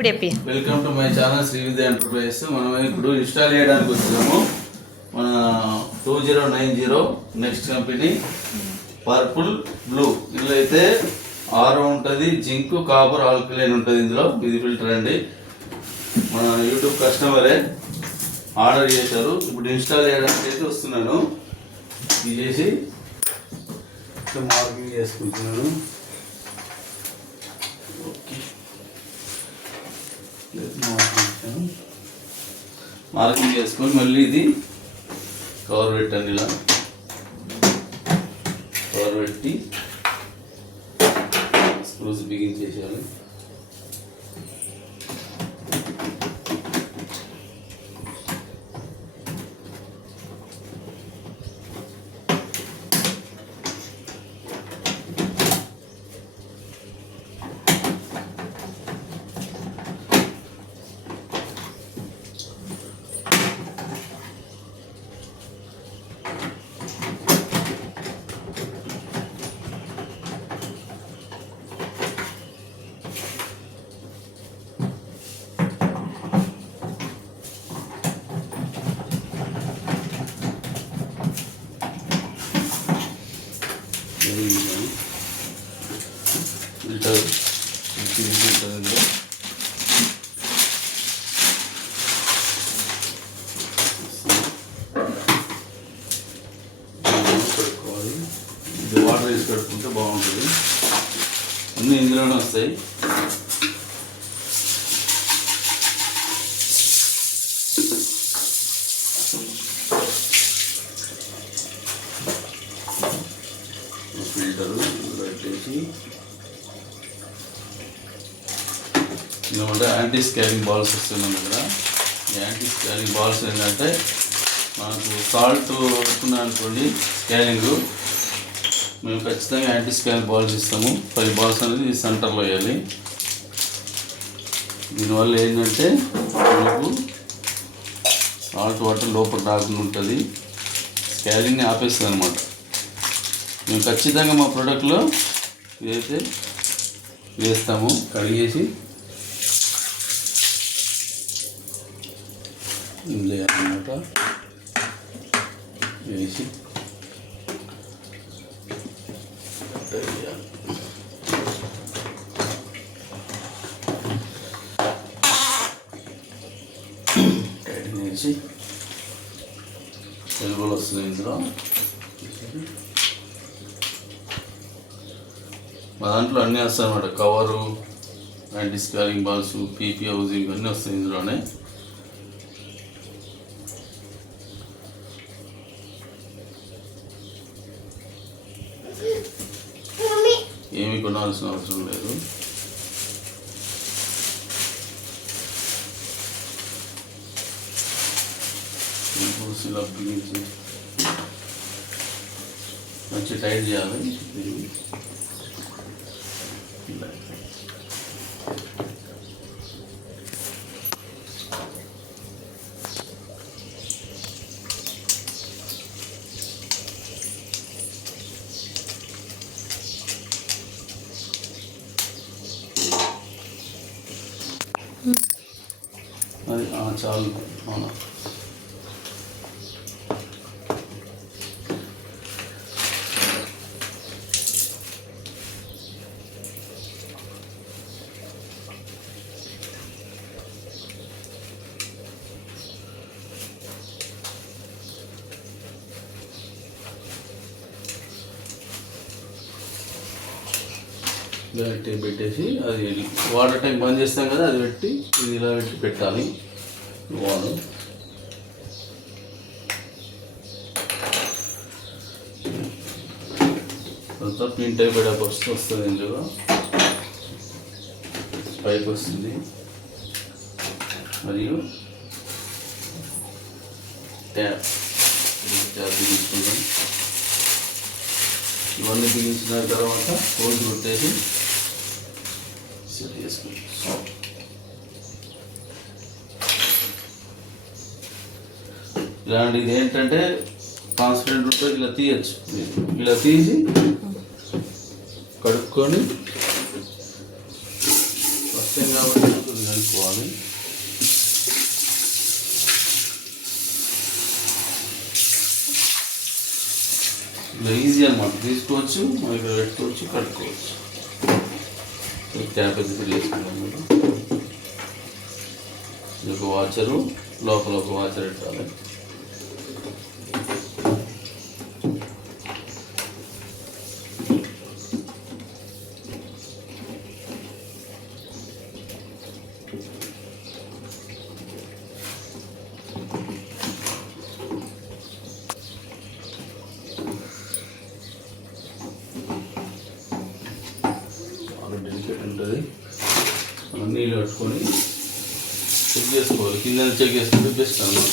ఇప్పుడు చెప్పి welcome to my channel Shri Vidya enterprises. మనం ఇప్పుడు ఇన్స్టాల్ చేయడానికి వచ్చినాము. మన 2090 నెక్స్ట్ కంపెనీ పర్పుల్ బ్లూ. ఇందులో అయితే ఆరో ఉంటుంది, జింక్, కాపర్, ఆల్కలైన్ ఉంటుంది. ఇందులో ఇది ఫిల్టర్ అండి. మన యూట్యూబ్ కస్టమరే ఆర్డర్ చేశారు. ఇప్పుడు ఇన్స్టాల్ చేయడానికి అయితే వస్తున్నాను. ఇది చేసి మార్కింగ్ చేసుకుంటున్నాను. ఓకే, మార్కింగ్ చేసుకొని మళ్ళీ ఇది కవర్ పెట్టండి. ఇలా కవర్ పెట్టి స్క్రూస్ బిగించేసేయాలి. ఫిల్టర్ కడుక్కోవాలి. ఇది వాటర్ వేసి కడుక్కుంటే బాగుంటుంది. అన్నీ ఇందులోనే వస్తాయి. ఫిల్టరు పెట్టేసి ఎందుకంటే యాంటీ స్కానింగ్ బాల్స్ వస్తున్నాయి కదా. ఈ యాంటీ స్కానింగ్ బాల్స్ ఏంటంటే మనకు సాల్ట్ పెట్టుకున్నాం అనుకోండి స్కానింగ్, మేము ఖచ్చితంగా యాంటీ స్కానింగ్ బాల్స్ ఇస్తాము. 5 బాల్స్ అనేది సెంటర్లో వేయాలి. దీనివల్ల ఏంటంటే మనకు సాల్ట్ వాటర్ లోపల రాకుండా ఉంటుంది. స్కానింగ్ని ఆపేస్తుంది అనమాట. మేము ఖచ్చితంగా మా ప్రోడక్ట్లో ఇదైతే వేస్తాము. కడిగేసి లేదన్నమాట వేసి టైటింగ్ వేసి ఎలుగులు వస్తుంది. ఇందులో మా దాంట్లో అన్నీ వస్తాయి అన్నమాట. Cover, anti scanning balls, PP housing అన్నీ వస్తాయి ఇందులోనే. ఏమీ కొనాల్సిన అవసరం లేదు. ఇలా బిగించి మంచి టైట్ చేయాలి. అది చాలు. అవునా, ఇలా పెట్టేసి అది వాటర్ ట్యాంక్ బంద్ చేస్తాం కదా, అది పెట్టి ఇది ఇలా పెట్టి పెట్టాలి. వాటర్ తర్వాత పిన్ టైప్ వస్తుంది. ఇందులో పైకి వస్తుంది మరియు ట్యాప్ బిగించుకుంటాం. ఇవన్నీ బిగించిన తర్వాత హోల్స్ కొట్టేసి సెట్ చేసుకుంటాం. ఇలాంటిది ఏంటంటే ట్రాన్స్పరెంట్ ఉంటుంది. ఇలా తీయచ్చు. ఇలా తీసి కడుక్కొని వస్తాం కాబట్టి కలుపుకోవాలి. ఇలా ఈజీ అన్నమాట, తీసుకోవచ్చు మనం ఇక్కడ పెట్టుకోవచ్చు, కట్టుకోవచ్చు. క్యాప్ అయితే వేసుకున్నాం. ఇది ఒక వాచరు, లోపల ఒక వాచర్ పెట్టాలి. డెలికేట్ ఉంటుంది. మనం నీళ్ళు పట్టుకొని చెక్ చేసుకోవాలి. కింద చెక్ చేసుకుంటే బెస్ట్ అన్నమాట.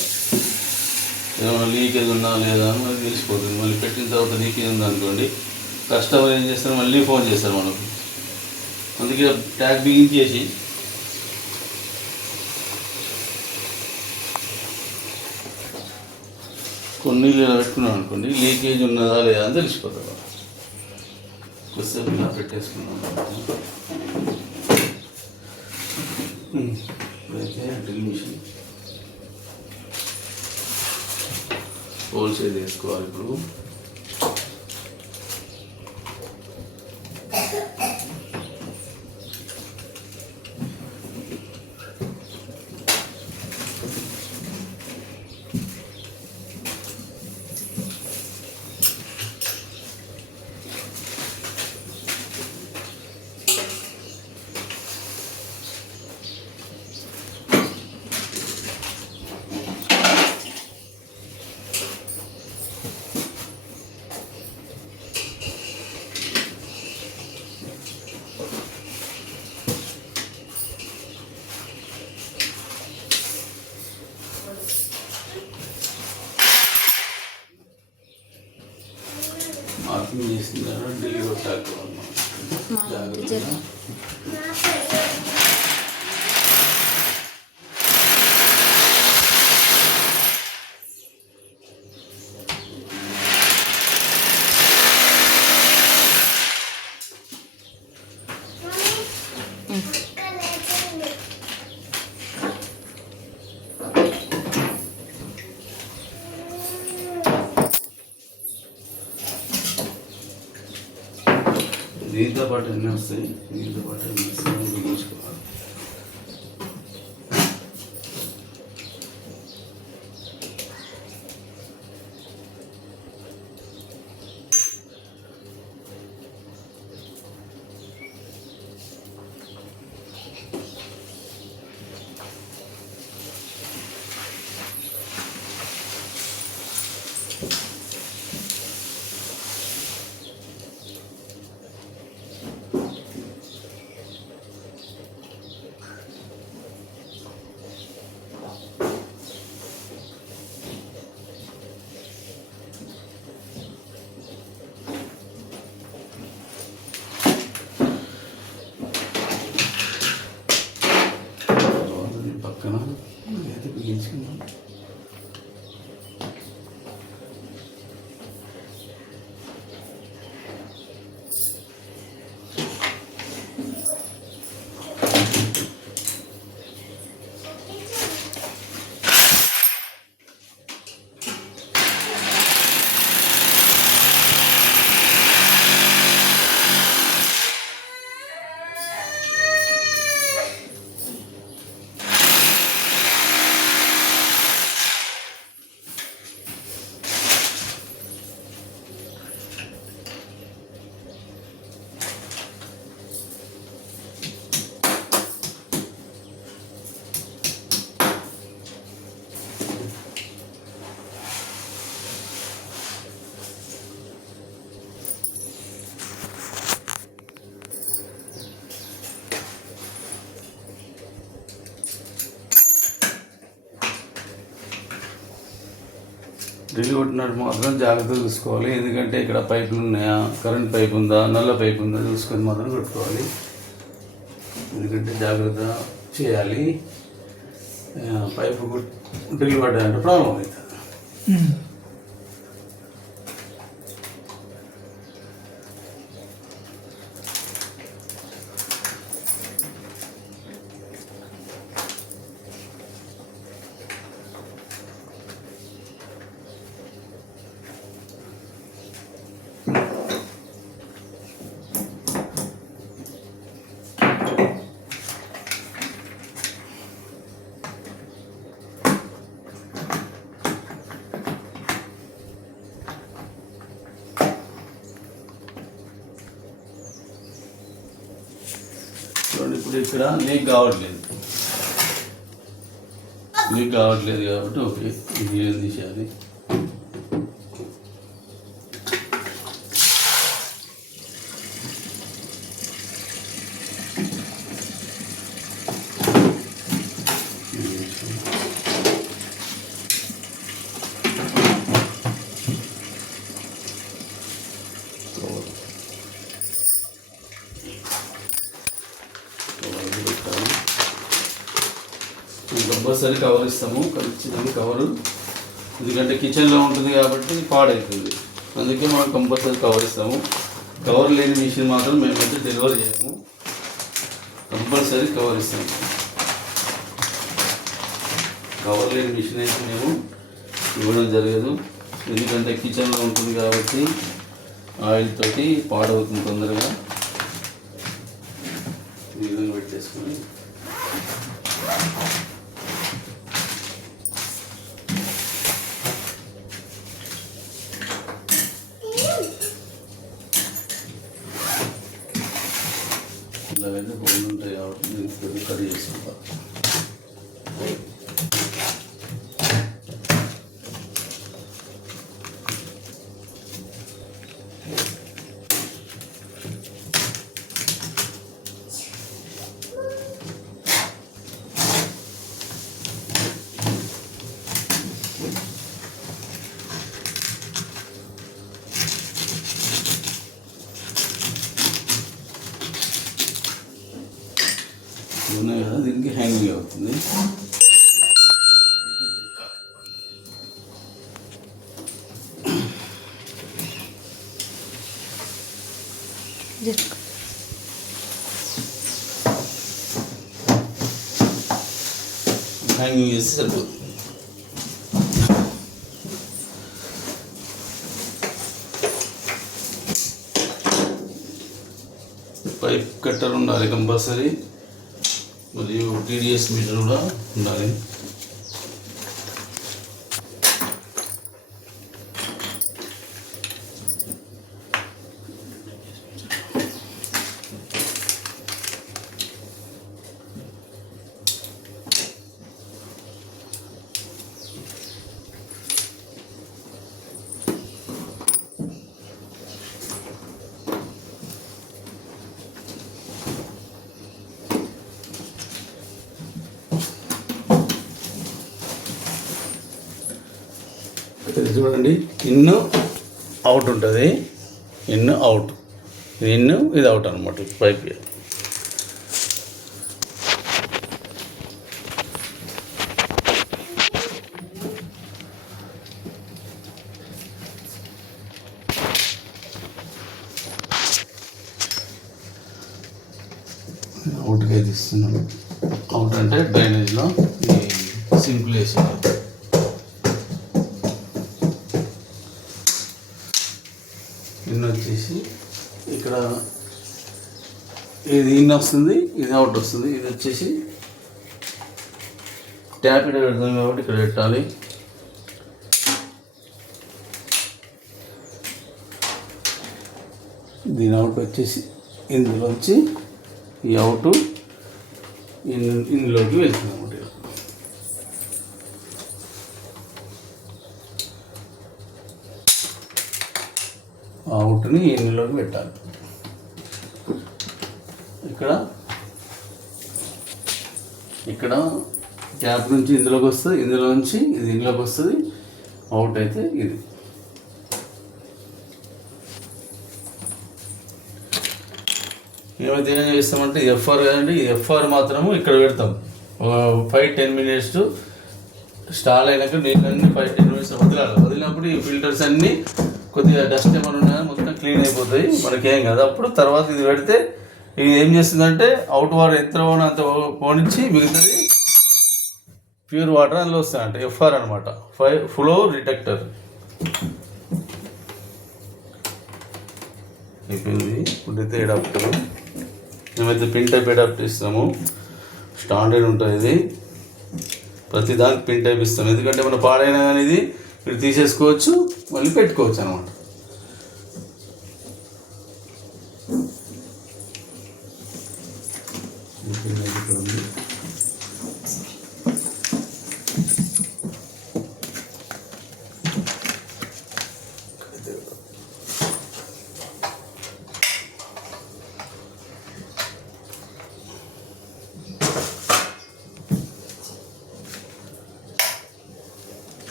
ఏమైనా లీకేజ్ ఉందా లేదా అని మనకి తెలిసిపోతుంది. మళ్ళీ పెట్టిన తర్వాత లీకేజ్ ఉందనుకోండి, కస్టమర్ ఏం చేస్తారు, మళ్ళీ ఫోన్ చేస్తారు మనకు. అందుకే ట్యాగ్ బిగించేసి కొన్ని నీళ్ళు ఇలా పెట్టుకున్నాం అనుకోండి, లీకేజ్ ఉన్నదా లేదా అని తెలిసిపోతుంది. కొద్దిసేపు ఇలా పెట్టేసుకున్నాం. ఇప్పుడైతే డ్రిల్ మిషన్ హోల్సేల్ వేసుకోవాలి. ఇప్పుడు మార్కింగ్ చేసిన తర్వాత ఢిల్లీ కొట్టాలి జాగ్రత్తగా. దీంతో పాటు ఎన్ని వస్తాయి, దీంతో పాటు ఎన్ని వస్తాయి చూసుకోవాలి. పక్కన అయితే బిగించుకున్నాం. డ్రిల్ కొట్టినట్టు మాత్రం జాగ్రత్తగా చూసుకోవాలి. ఎందుకంటే ఇక్కడ పైపులు ఉన్నాయా, కరెంట్ పైప్ ఉందా, నల్ల పైప్ ఉందా చూసుకొని మాత్రం కొట్టుకోవాలి. ఎందుకంటే జాగ్రత్త చేయాలి. పైపు డ్రిల్ పడ్డాయంటే ప్రాబ్లం అవుతుంది. ఇక్కడ లీక్ కావట్లేదు కాబట్టి ఓకే, ఇది ఏం తీసేయాలి. కంపల్సరీ కవర్ ఇస్తాము, ఖచ్చితంగా కవరు, ఎందుకంటే కిచెన్లో ఉంటుంది కాబట్టి పాడవుతుంది, అందుకే మనం కంపల్సరీ కవర్ ఇస్తాము. కవర్ లేని మిషన్ మాత్రం మేమైతే డెలివరీ చేయము, కంపల్సరీ కవర్ ఇస్తాము. కవర్ లేని మిషన్ అయితే మేము ఇవ్వడం జరగదు, ఎందుకంటే కిచెన్లో ఉంటుంది కాబట్టి ఆయిల్ తోటి పాడవుతుంది తొందరగా. ఈ విధంగా పెట్టేసుకొని ఇలాగైతే హోల్ ఉంటాయి కాబట్టి నేను కొద్దిగా కట్ చేసుకుంటాను. ఉన్నాయి కదా, దీనికి హ్యాంగింగ్ అవుతుంది. హ్యాంగింగ్ చేస్తే సరిపోతుంది. పైప్ కట్టర్ ఉండాలి కంపల్సరీ, మరియు టీడీఎస్ మీటర్ కూడా ఉండాలి. ఇది చూడండి, ఇన్ అవుట్ ఉంటుంది, ఇన్ అవుట్, ఇది ఇన్ ఇది అవుట్ అనమాట పైప్. అవుట్గా అయితే ఇస్తున్నాను. అవుట్ అంటే డ్రైనేజ్లో ఈ సింపుల్ వేసి ఇన్ వచ్చేసి ఇక్కడ ఇది ఇన్ వస్తుంది, ఇది అవుట్ వస్తుంది. ఇది వచ్చేసి ట్యాప్ ఇక్కడ పెడతాం కాబట్టి ఇక్కడ పెట్టాలి. దీని అవుట్ వచ్చేసి ఇందులోంచి ఈ అవుట్ ఇందులోకి వెళ్తుంది అన్నమాట. అవుట్ని ఇందులోకి పెట్టాలి. ఇక్కడ క్యాప్ నుంచి ఇందులోకి వస్తుంది, ఇందులో నుంచి ఇది ఇందులోకి వస్తుంది. అవుట్ అయితే ఇది. మేమైతే ఏం చేస్తామంటే ఎఫ్ఆర్ కదండి, ఎఫ్ఆర్ మాత్రము ఇక్కడ పెడతాం. 5-10 minutes స్టాల్ అయినాక నీళ్ళన్నీ 5-10 minutes వదిలినప్పుడు ఈ ఫిల్టర్స్ అన్నీ కొద్దిగా డస్ట్ ఏమైనా ఉన్నాయని మొత్తం క్లీన్ అయిపోతాయి, మనకేం కాదు. అప్పుడు తర్వాత ఇది పెడితే ఇది ఏం చేస్తుందంటే అవుట్ వాటర్ ఎంత అంత పోనిచ్చి మిగతాది ప్యూర్ వాటర్ అందులో వస్తాయంట. ఎఫ్ఆర్ అనమాట, ఫ్లో డిటెక్టర్. అయిపోయింది. ఇప్పుడైతే అడాప్టర్, మేమైతే పిన్ టైప్ అడాప్టర్ ఇస్తాము. స్టాండర్డ్ ఉంటుంది ఇది, ప్రతి దానికి పిన్ టైప్ ఇస్తాం. ఎందుకంటే మనం పాడైనా కానీ ఇది మీరు తీసేసుకోవచ్చు, మళ్ళీ పెట్టుకోవచ్చు అనమాట.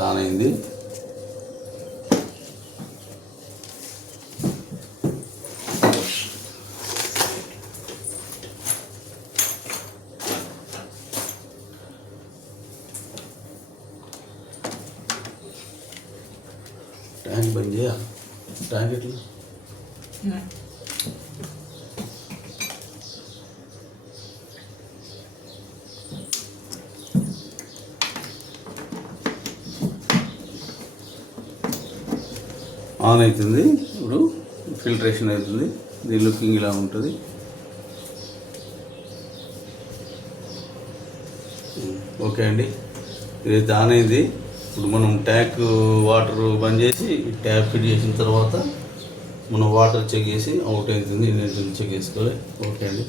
ట్యాంక్ ఆన్ అయింది. ట్యాంక్ బంద్ చేయ. ట్యాంక్ ఎట్లా ఆన్ అవుతుంది. ఇప్పుడు ఫిల్టరేషన్ అవుతుంది. దీని లుకింగ్ ఇలా ఉంటుంది. ఓకే అండి, ఇదైతే ఆన్ అయింది. ఇప్పుడు మనం ట్యాంక్ వాటర్ బంద్ చేసి ట్యాప్ ఫిట్ చేసిన తర్వాత మనం వాటర్ చెక్ చేసి అవుట్ అవుతుంది చెక్ చేసుకోవాలి. ఓకే అండి.